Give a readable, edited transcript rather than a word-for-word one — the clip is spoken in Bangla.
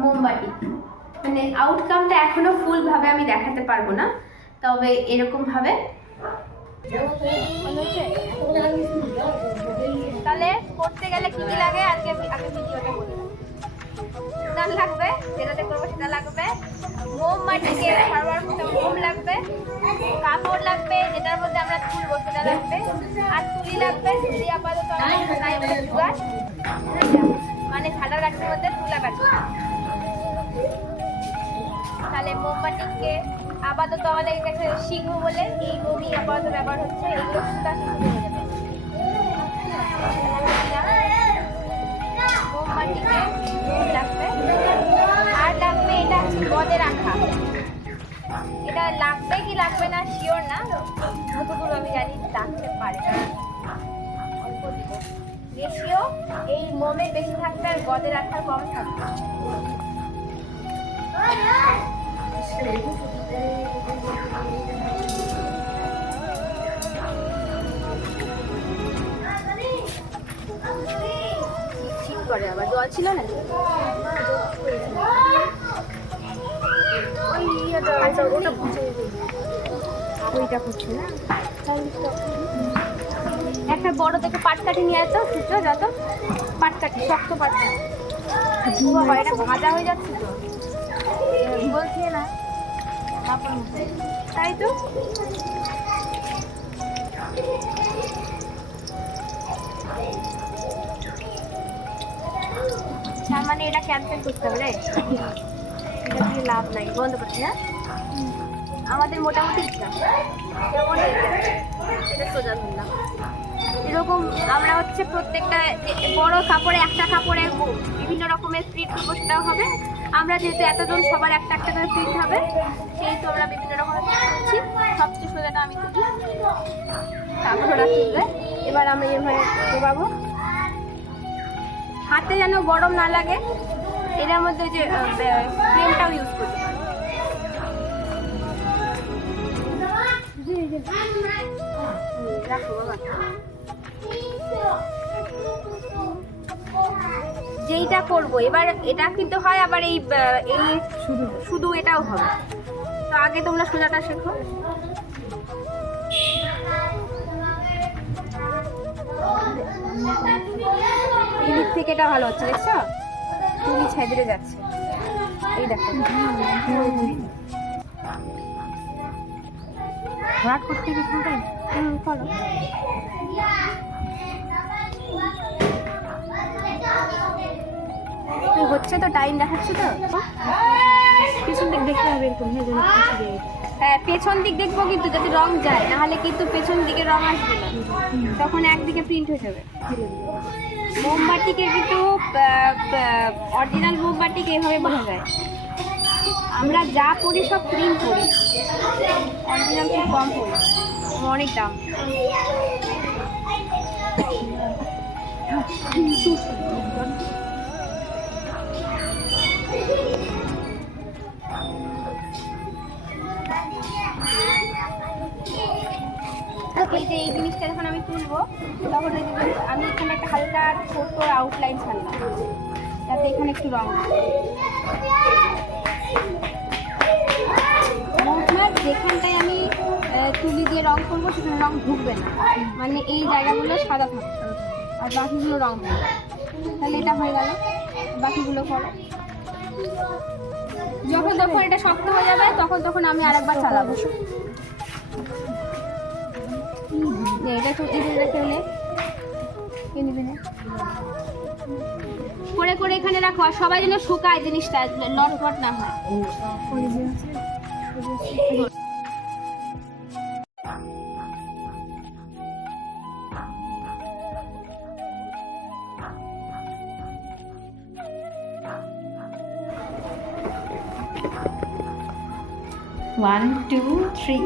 মোমবাতি, মানে আউটকামটা এখনো ফুল ভাবে আমি দেখাতে পারবো না, তবে এরকম ভাবে। তাহলে করতে গেলে কি কি লাগে আজকে আগে ভিডিওটা বলি। উনান লাগবে, যেটাতে করবো সেটা লাগবে, মোমবাতিকে ধরবার মতো মোম লাগবে, কাপড় লাগবে যেটার মধ্যে আমরা তুলবো সেটা লাগবে, আর তুলি লাগবে। তুলি আপাতত নাই জোগাড়, মানে ঝাঁটার গাছের মধ্যে তুলা গাছ। তাহলে মোমবাতিকে আপাতত আমাদের কাছে শিখবো বলে এই মোমই আপাতত ব্যবহার হচ্ছে। এগুলো সুতা শিখতে হয়ে যাবে। মোমবাতিকে লাগবে, আর লাগবে এটা গদে রাখা। এটা লাগবে কি লাগবে না শিওর না, যতদূর আমি জানি লাগতে পারে, অল্প দিব। রেশিও এই মোমে বেশি থাকবে আর গদে রাখার কম থাকবে। করে আবার জল ছিল না, ওইটা করছে না। একটা বড় দেখে পাটকাঠি নিয়ে আসো, সুতো যত পাটকাঠি, শক্ত পাটকাঠি। এটা ভাজা হয়ে যাচ্ছে তো, বলছি না, তাই তো। তার মানে এটা ক্যান্সেল করতে হবে রে, এটা দিয়ে লাভ নাই, বন্ধ করছি। হ্যাঁ, আমাদের মোটামুটি ইচ্ছা যেমন এটা সোজা ধরলাম। এরকম আমরা হচ্ছে প্রত্যেকটা বড় কাপড়ে, একটা কাপড়ে বিভিন্ন রকমের প্রিন্ট করবো, সেটাও হবে। আমরা যেহেতু এতজন সবার একটা একটা করে প্রিন্ট হবে, সেহেতু আমরা বিভিন্ন রকমের প্রিন্ট করছি। সবচেয়ে সোজাটা আমি তুলি, তারপর ওরা তুলবে। এবার আমি এভাবে ডোবাবো, হাতে যেন গরম না লাগে। এটার মধ্যে যে ফ্লেমটাও ইউজ করতে পারি। রাখো বাবা, যেইটা করবো এবার এটা কিন্তু হয়, আবার এই শুধু এটাও হবে। তো আগে তোমরা সোজাটা শেখো। এদিক থেকে এটা ভালো হচ্ছে, দেখছো তুলি ছেদরে যাচ্ছে। এই দেখো রাত করতে কিছু করো। হচ্ছে তো, টাইম দেখাচ্ছে তো। পেছন দিক দেখতে হবে এরকম। হ্যাঁ, পেছন দিক দেখবো কিন্তু যাতে রং যায়, নাহলে কিন্তু পেছন দিকে রং আসবে না, তখন একদিকে প্রিন্ট হয়ে যাবে। মোমবাতিকে কিন্তু অরিজিনাল মোমবাতিকে এভাবে বোঝা যায়। আমরা যা করি সব প্রিন্ট করি, অরিজিনাল খুব কম করি, অনেক দাম। এই যে এই জিনিসটা যখন আমি তুলবো, তখন আমি এখানে একটা হালকা ছোট আউটলাইন ছাড়লাম, যাতে এখানে একটু রং যেখানটায় আমি তুলি দিয়ে রং করবো সেখানে রং ঢুকবে না, মানে এই জায়গাগুলো সাদা থাকবে আর বাকিগুলো রং হবে। তাহলে এটা হয়ে গেল, বাকিগুলো করো। যখন তখন এটা শক্ত হয়ে যাবে, তখন আমি আরেকবার চালাবো। এটা তো করে করে এখানে রাখো, আর সবাই যেন শুকায় জিনিসটা, লটপট না হয়। One, two, three.